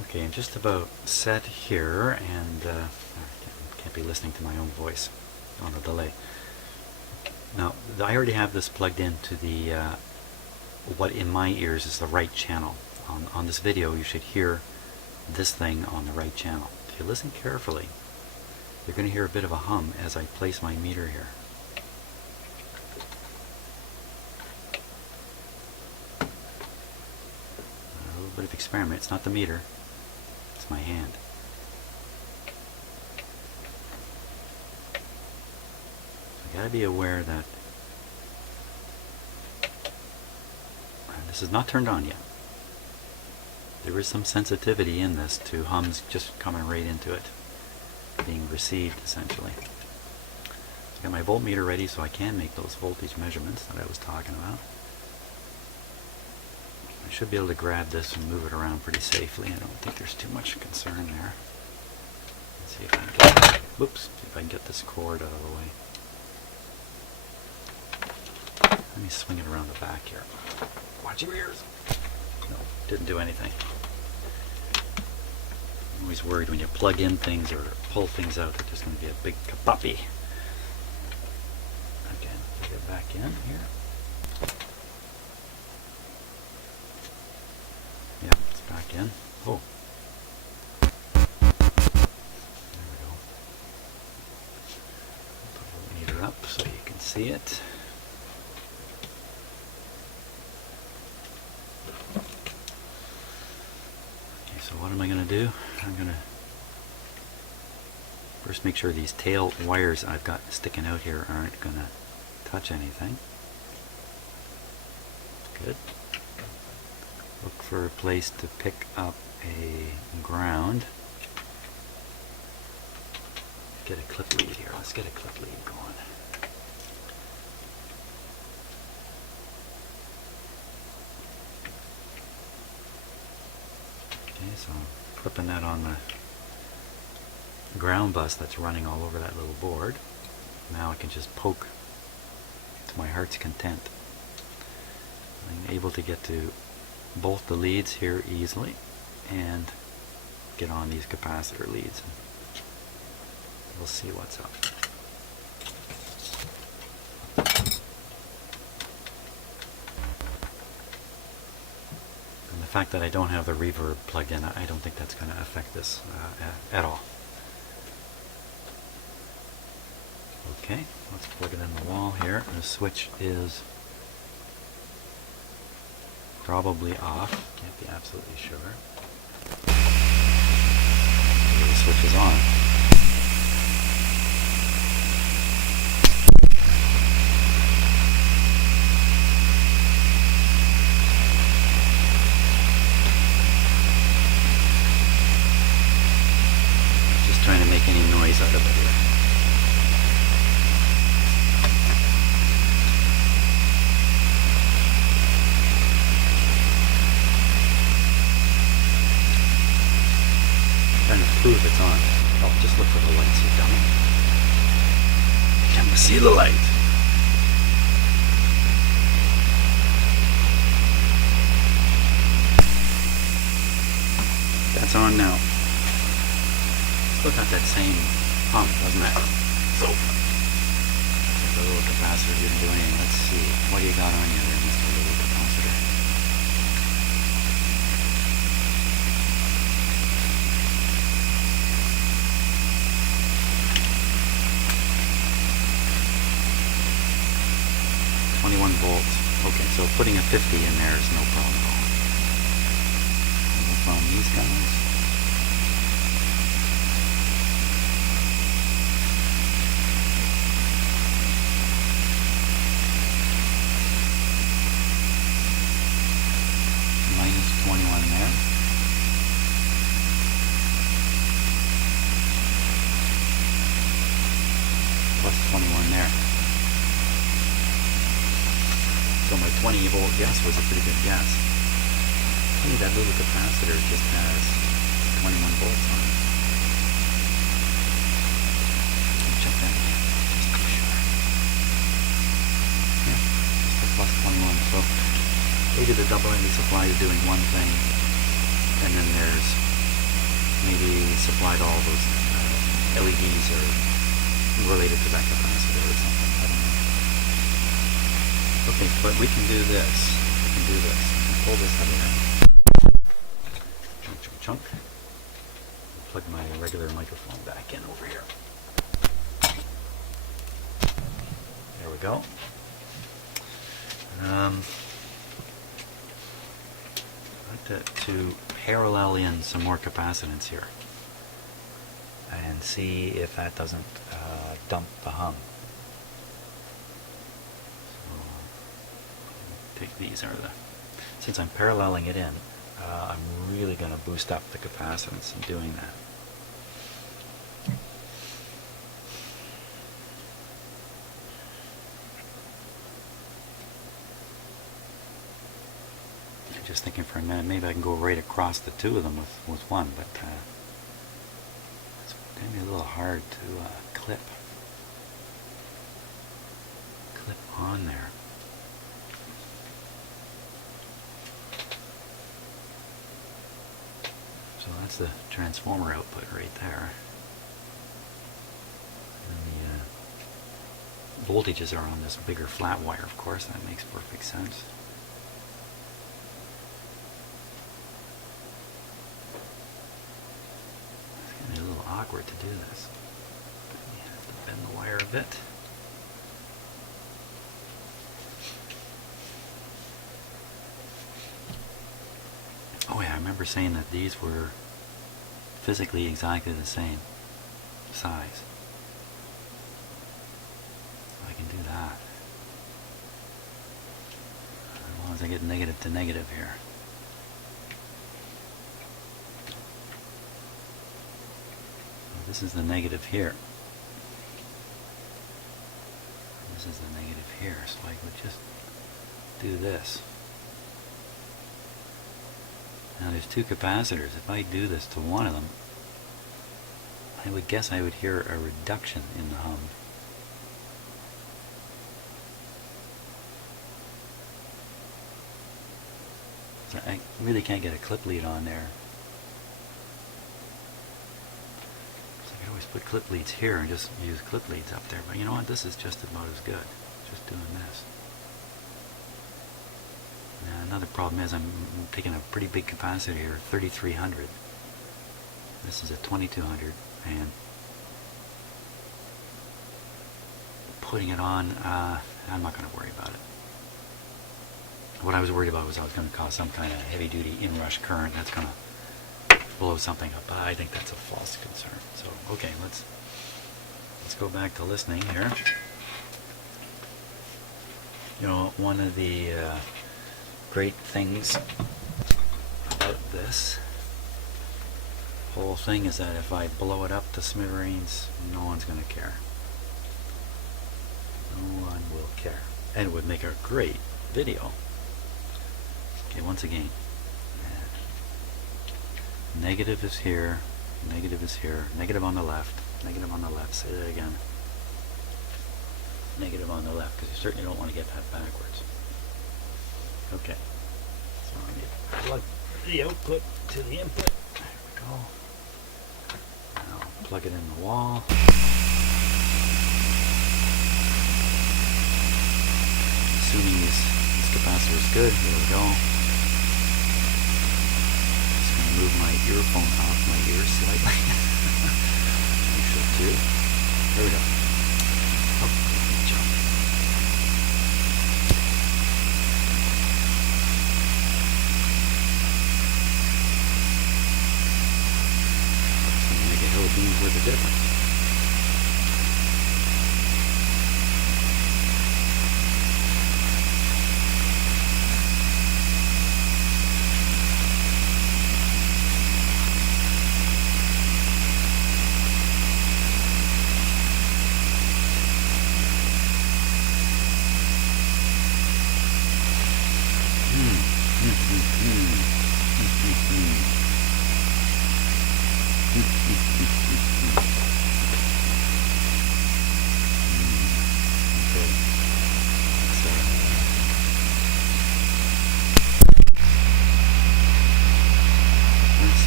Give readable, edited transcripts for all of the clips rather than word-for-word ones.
Okay, I'm just about set here, and I can't be listening to my own voice on the delay. Now, I already have this plugged into the what in my ears is the right channel. On this video, you should hear this thing on the right channel. If you listen carefully, you're going to hear a bit of a hum as I place my meter here. A little bit of experiment. It's not the meter, it's my hand. So you got to be aware that this is not turned on yet. There is some sensitivity in this to hums just coming right into it, being received essentially. I've got my voltmeter ready so I can make those voltage measurements that I was talking about. I should be able to grab this and move it around pretty safely. I don't think there's too much concern there. Let's see if I can get, whoops, see if I can get this cord out of the way. Let me swing it around the back here. Watch your ears. No, didn't do anything. I'm always worried when you plug in things or pull things out that there's going to be a big kapoppy. Again, plug it back in here. Yeah, it's back in. Oh. There we go. Put the meter up so you can see it. So what am I going to do? I'm going to first make sure these tail wires I've got sticking out here aren't going to touch anything. Good. Look for a place to pick up a ground. Get a clip lead here. Let's get a clip lead going. Okay, so I'm clipping that on the ground bus that's running all over that little board. Now I can just poke to my heart's content. I'm able to get to both the leads here easily and get on these capacitor leads. We'll see what's up. The fact that I don't have the reverb plugged in, I don't think that's going to affect this at all. Okay, let's plug it in the wall here. The switch is probably off. Can't be absolutely sure. The switch is on. Trying to make any noise out of it here. Trying to prove it's on. Oh, just look for the lights, you dummy. Can we see the light? That's on now. Still got that same pump, doesn't it? So, the little capacitor didn't do anything. Let's see. What do you got on you there, Mr. Little Capacitor? volts. Okay, so putting a 50 in there is no problem at all. Look on these guys. Minus 21 there. Plus 21 there. So my 20 volt guess was a pretty good guess. Hey, that little capacitor just has 21 volts on it. Check that out, just to be sure. Yeah, just a plus 21. So maybe the double ended supply is doing one thing, and then there's maybe supplied all those LEDs are related to that capacitor or something. I don't know. Okay, but we can do this. We can do this. We can pull this out of there. Chunk, chunk, chunk. Plug my regular microphone back in over here. There we go. I'd like to parallel in some more capacitance here and see if that doesn't dump the hum. So take these out of the. Since I'm paralleling it in, I'm really going to boost up the capacitance in doing that. Just thinking for a minute, maybe I can go right across the two of them with one, but it's going to be a little hard to clip on there. So that's the transformer output right there. And the voltages are on this bigger flat wire, of course. That makes perfect sense. Awkward to do this. You have to bend the wire a bit. Oh yeah, I remember saying that these were physically exactly the same size. I can do that. As long as I get negative to negative here. This is the negative here. This is the negative here, so I would just do this. Now there's two capacitors. If I do this to one of them, I would guess I would hear a reduction in the hum. So I really can't get a clip lead on there. I always put clip leads here and just use clip leads up there, but you know what, this is just about as good, just doing this. Now another problem is I'm taking a pretty big capacitor here, 3300. This is a 2200, and putting it on, I'm not going to worry about it. What I was worried about was I was going to cause some kind of heavy duty inrush current that's going to blow something up. I think that's a false concern. So okay, let's go back to listening here. You know, one of the great things about this whole thing is that if I blow it up to smithereens, no one's going to care. No one will care, and it would make a great video. Okay, once again. Negative is here, negative is here, negative on the left, negative on the left, say that again. Negative on the left, because you certainly don't want to get that backwards. Okay, so I'm going to plug the output to the input. There we go. Now plug it in the wall. Assuming this capacitor is good, here we go. Move my earphone off my ear slightly. You should too. There we go. Oh, good job. So make a hill of beans worth of difference.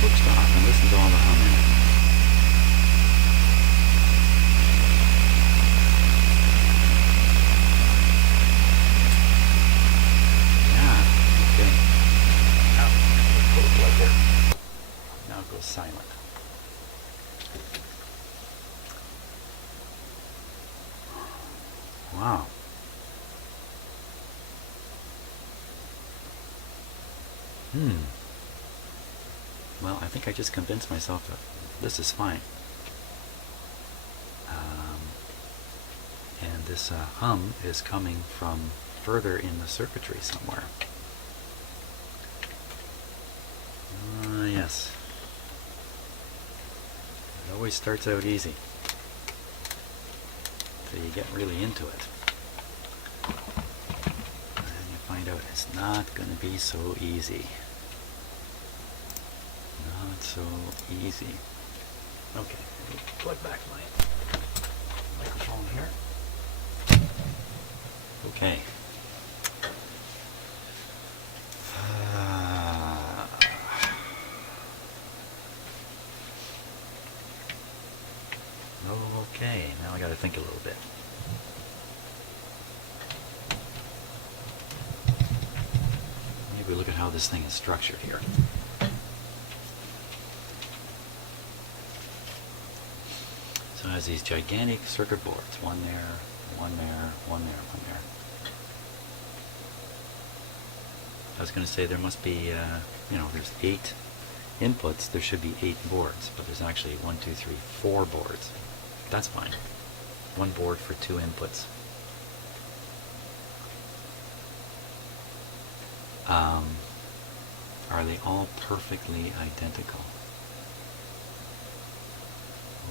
switched off and listen to all the humming. Yeah, okay. Now, put a plug there. Now it goes silent. Wow. Well, I think I just convinced myself that this is fine. And this hum is coming from further in the circuitry somewhere. Yes. It always starts out easy. So you get really into it. And you find out it's not going to be so easy. Not so easy. Okay, let me plug back my microphone here. Okay. Okay, now I got to think a little bit. Maybe look at how this thing is structured here. So it has these gigantic circuit boards, one there, one there, one there, one there. I was going to say there must be, there's 8 inputs, there should be 8 boards, but there's actually 1, 2, 3, 4 boards. That's fine. 1 board for 2 inputs. Are they all perfectly identical?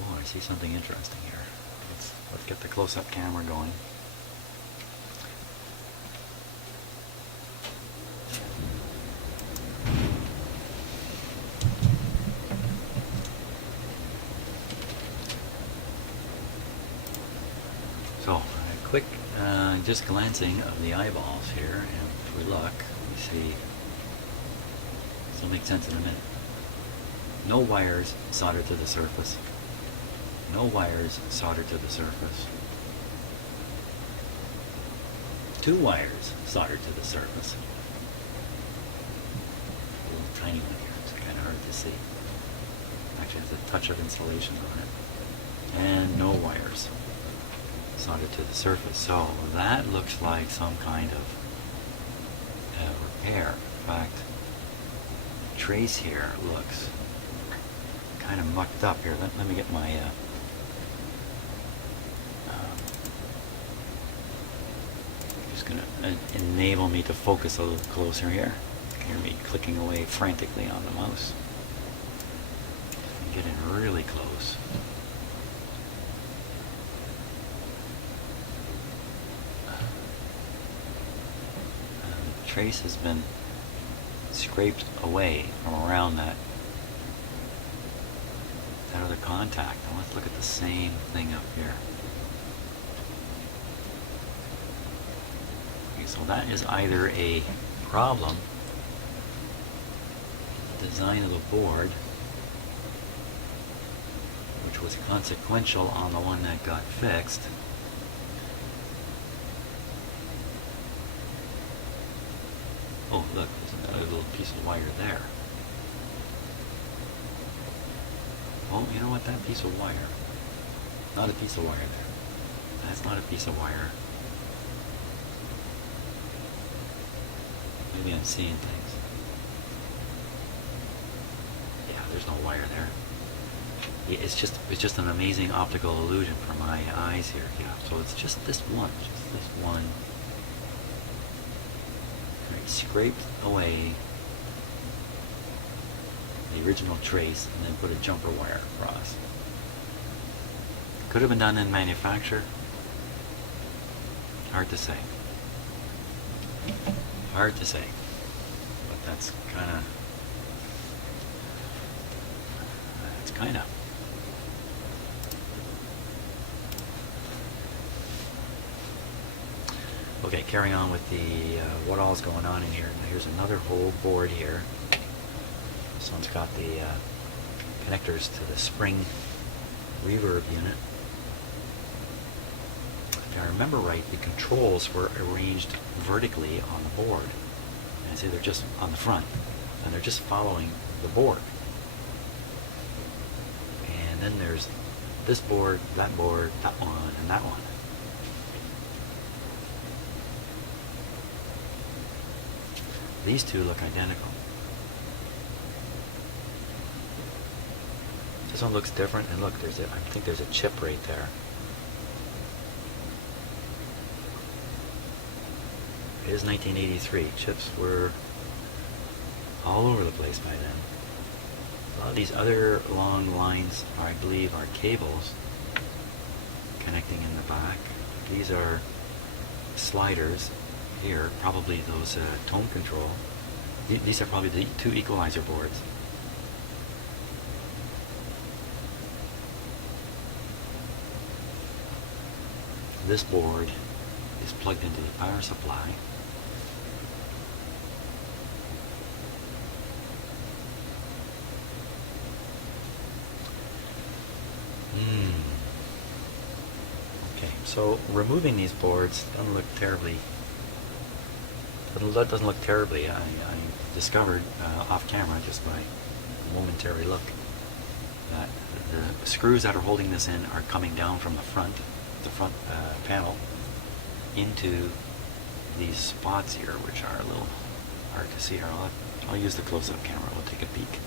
Oh, I see something interesting here. Let's get the close-up camera going. So, a quick just glancing of the eyeballs here, and if we look, we see, this will make sense in a minute. No wires soldered to the surface. No wires soldered to the surface. 2 wires soldered to the surface. A little tiny one here, it's kind of hard to see. Actually, has a touch of insulation on it. And no wires soldered to the surface. So that looks like some kind of repair. In fact, the trace here looks kind of mucked up here. Let me get my just going to enable me to focus a little closer here. You can hear me clicking away frantically on the mouse. I'm getting really close. The trace has been scraped away from around that other contact. Now let's look at the same thing up here. Okay, so that is either a problem in the design of the board, which was consequential on the one that got fixed, oh look, there's another little piece of wire there. Oh, you know what, that piece of wire, not a piece of wire there. That's not a piece of wire. Maybe I'm seeing things. Yeah, there's no wire there. Yeah, it's just an amazing optical illusion for my eyes here. Yeah, so it's just this one. Right, scraped away the original trace and then put a jumper wire across. Could have been done in manufacture. Hard to say. Hard to say. But that's kind of. Okay, carrying on with the what all's going on in here. Now here's another whole board here. This one's got the connectors to the spring reverb unit. If I remember right, the controls were arranged vertically on the board. And see, they're just on the front, and they're just following the board. And then there's this board, that one, and that one. These two look identical. This one looks different, and look, I think there's a chip right there. It is 1983. Chips were all over the place by then. A lot of these other long lines, I believe, are cables connecting in the back. These are sliders here, probably those tone control. These are probably the two equalizer boards. This board is plugged into the power supply. Okay, so removing these boards doesn't look terribly. That doesn't look terribly. I discovered off camera, just by a momentary look, that the screws that are holding this in are coming down from the front panel into these spots here, which are a little hard to see here. I'll use the close-up camera. We'll take a peek.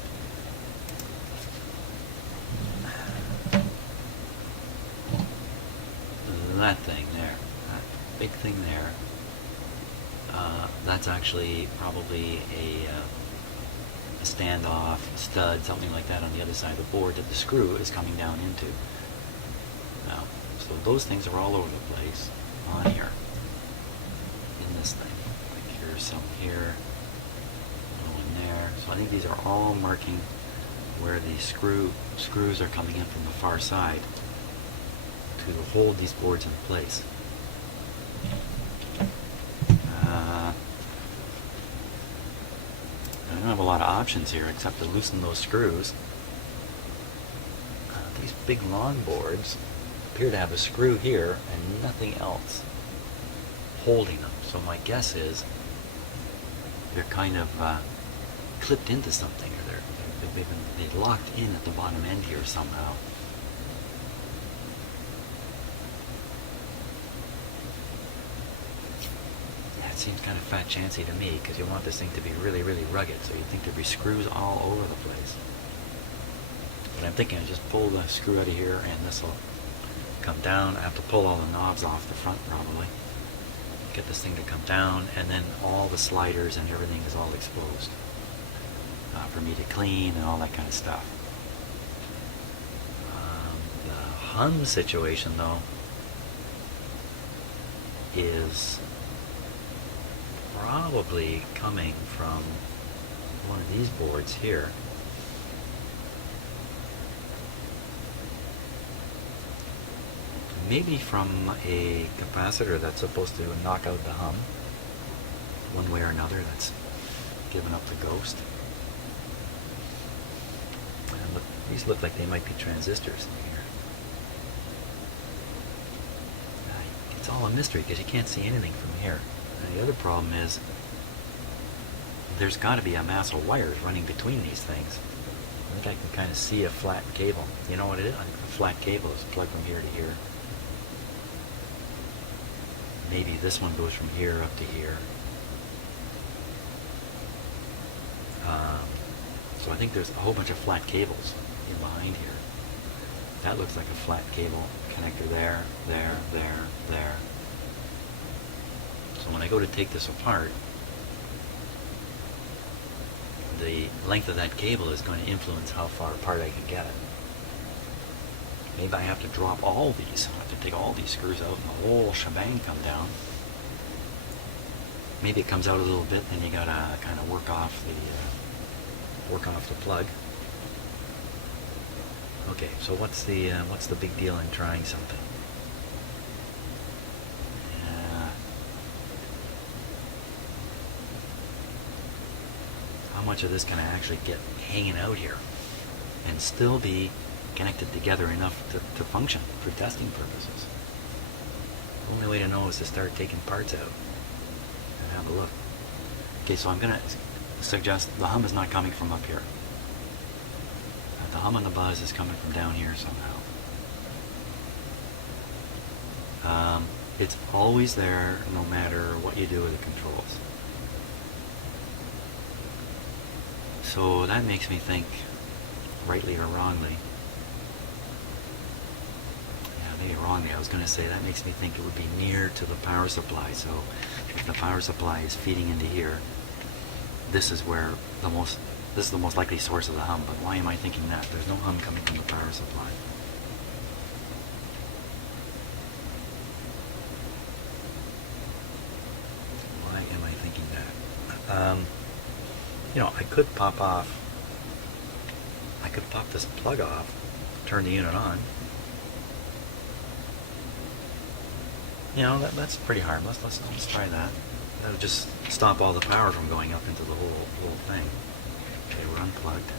That thing there, that big thing there, that's actually probably a standoff, stud, something like that on the other side of the board that the screw is coming down into. Now, so those things are all over the place on here in this thing. Like here's some here, one there. So I think these are all marking where the screws are coming in from the far side to hold these boards in place. I don't have a lot of options here except to loosen those screws. These big long boards appear to have a screw here and nothing else holding them. So my guess is they're kind of clipped into something, or they're locked in at the bottom end here somehow. It seems kind of fat chancy to me, because you want this thing to be really, really rugged, so you'd think there'd be screws all over the place. But I'm thinking I just pull the screw out of here and this will come down. I have to pull all the knobs off the front probably, get this thing to come down, and then all the sliders and everything is all exposed for me to clean and all that kind of stuff. The hum situation though is probably coming from one of these boards here. Maybe from a capacitor that's supposed to knock out the hum one way or another, that's given up the ghost. And look, these look like they might be transistors in here. It's all a mystery because you can't see anything from here. And the other problem is there's got to be a mass of wires running between these things. I think I can kind of see a flat cable. You know what it is? A flat cable is plugged from here to here. Maybe this one goes from here up to here. So I think there's a whole bunch of flat cables in behind here. That looks like a flat cable connector there, there, there, there. So when I go to take this apart, the length of that cable is going to influence how far apart I can get it. Maybe I have to drop all these. I have to take all these screws out and the whole shebang come down. Maybe it comes out a little bit, then you gotta kind of work off the plug. Okay, so what's the big deal in trying something? How much of this can I actually get hanging out here and still be connected together enough to function for testing purposes. The only way to know is to start taking parts out and have a look. Okay, so I'm going to suggest the hum is not coming from up here. The hum and the buzz is coming from down here somehow. It's always there no matter what you do with the controls. So that makes me think, rightly or wrongly, maybe wrongly, I was going to say that makes me think it would be near to the power supply. So if the power supply is feeding into here, this is the most likely source of the hum. But why am I thinking that? There's no hum coming from the power supply. Why am I thinking that? I could pop this plug off, turn the unit on. That's pretty harmless. Let's try that. That'll just stop all the power from going up into the whole thing. Okay, we're unplugged.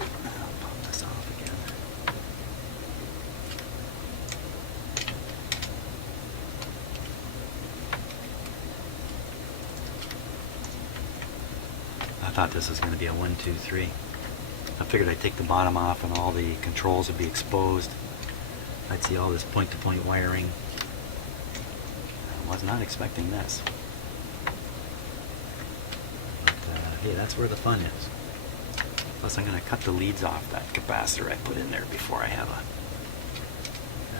I'll pop this off again. I thought this was going to be a 1, 2, 3. I figured I'd take the bottom off and all the controls would be exposed. I'd see all this point-to-point wiring. I was not expecting this. But, hey, that's where the fun is. Plus, I'm going to cut the leads off that capacitor I put in there before I have an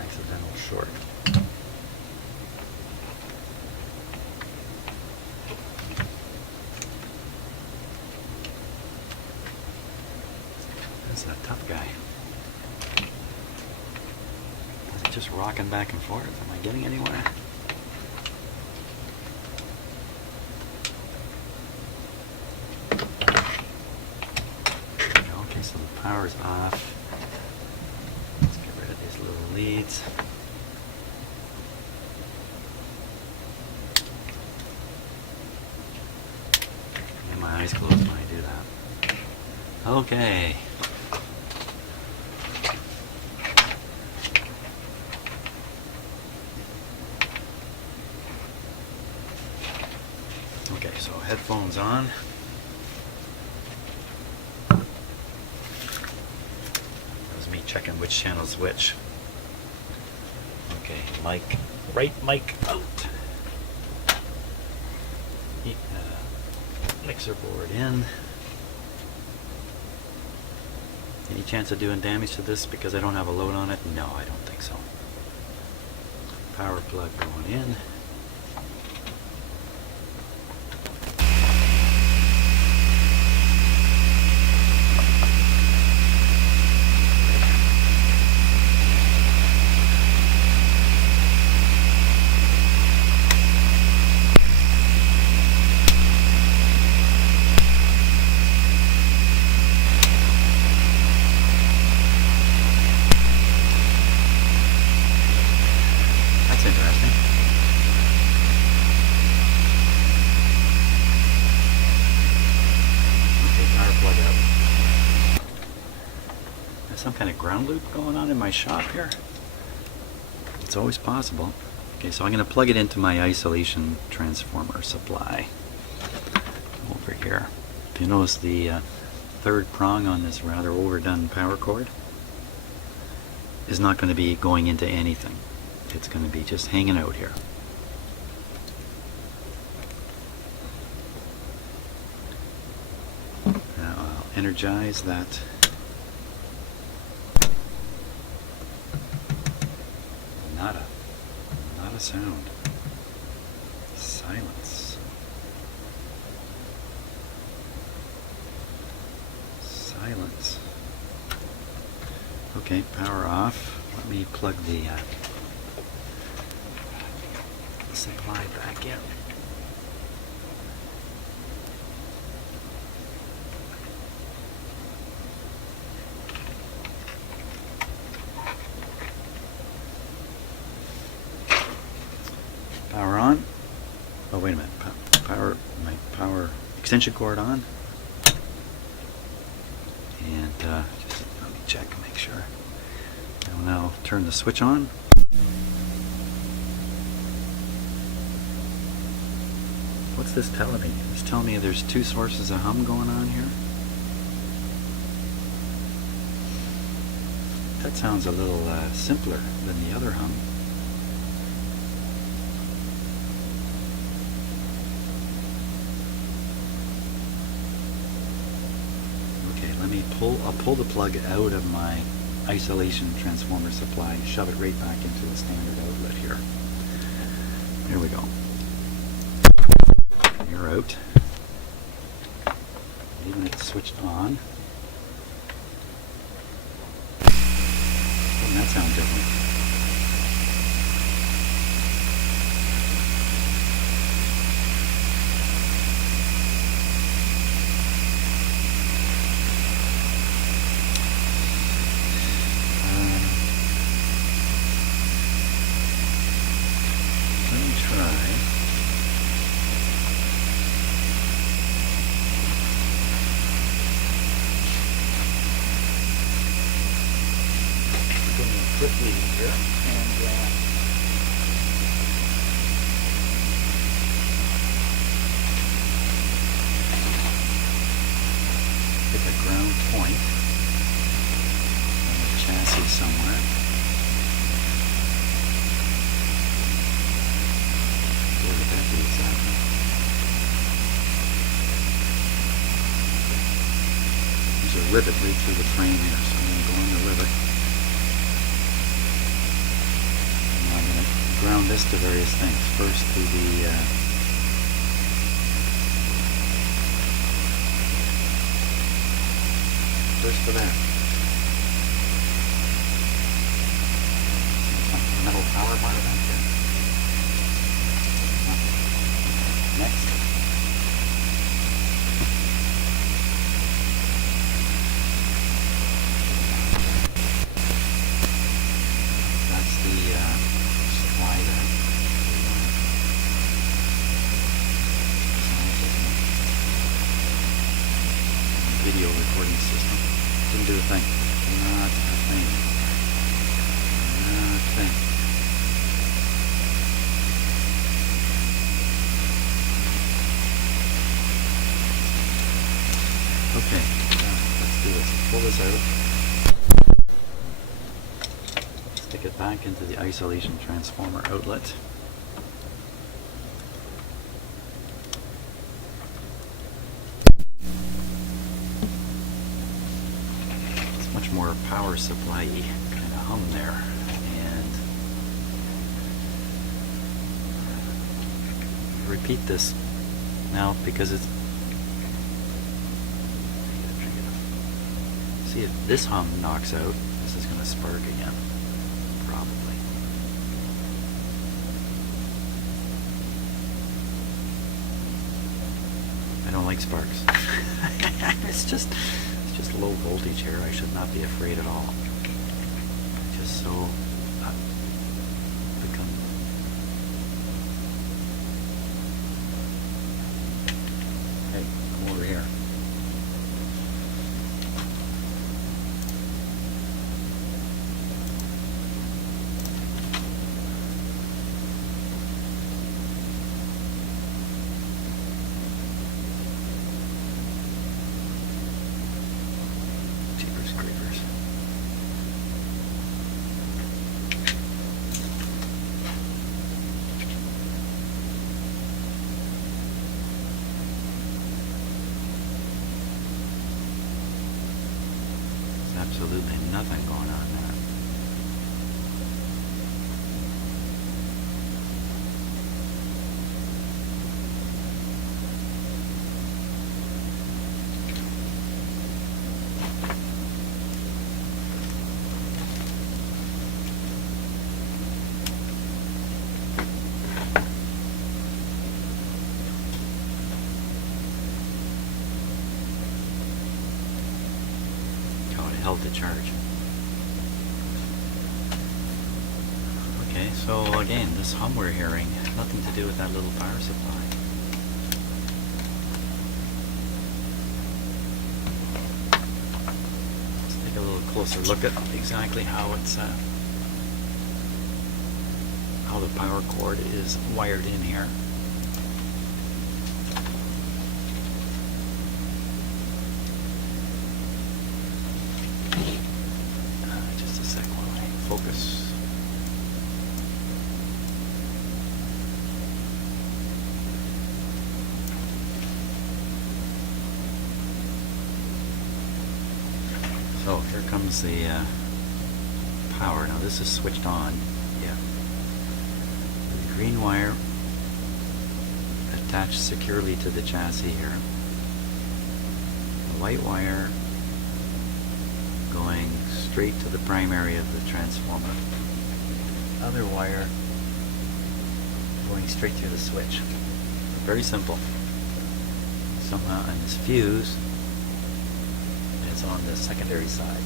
accidental short. This is a tough guy. Just rocking back and forth. Am I getting anywhere? Okay, so the power's off. Let's get rid of these little leads. Get my eyes closed when I do that. Okay. Okay, so headphones on. That was me checking which channel's which. Okay, mic, right mic out. Mixer board in. Any chance of doing damage to this because I don't have a load on it? No, I don't think so. Power plug going in. Interesting. Okay, power plug out. There's some kind of ground loop going on in my shop here. It's always possible. Okay, so I'm going to plug it into my isolation transformer supply over here. If you notice the third prong on this rather overdone power cord is not going to be going into anything. It's going to be just hanging out here. Now I'll energize that. Not a sound. Silence. Silence. Okay, power off. Let me plug the supply back in. Power on. Oh, wait a minute. My power extension cord on. And just let me check and make sure. I'll now turn the switch on. What's this telling me? It's telling me there's two sources of hum going on here. That sounds a little simpler than the other hum. I'll pull the plug out of my isolation transformer supply, shove it right back into the standard outlet here. There we go. You're out. Even it's switched on. Doesn't that sound different? Quickly here, and pick a ground point on the chassis somewhere. Where would that be exactly? There's a rivet right through the frame here, so I'm going to go on the rivet. Ground this to various things. First to the first to that. Metal power bar back there. Next. That's the video recording system. Didn't do a thing. Not a thing. Not a thing. Okay, let's do this. Pull this out. Stick it back into the isolation transformer outlet. Much more power supply kind of hum there, and repeat this now because it's see if this hum knocks out, this is going to spark again, probably. I don't like sparks. It's just low voltage here. I should not be afraid at all. Just so become. Hey, come over here. Absolutely nothing going on there. Held to charge. Okay, so again, this hum we're hearing, nothing to do with that little power supply. closer look at exactly how it's how the power cord is wired in here. Just a sec while I focus. So here comes the power. Now this is switched on. Yeah. The green wire attached securely to the chassis here. The white wire going straight to the primary of the transformer. Other wire going straight through the switch. Very simple. Somehow, and this fuse is on the secondary side.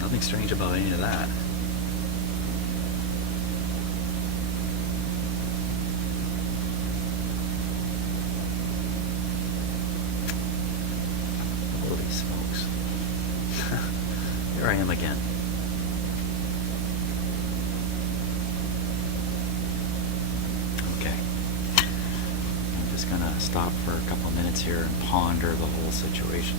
Nothing strange about any of that. Holy smokes. Here I am again. Okay. I'm just going to stop for a couple minutes here and ponder the whole situation.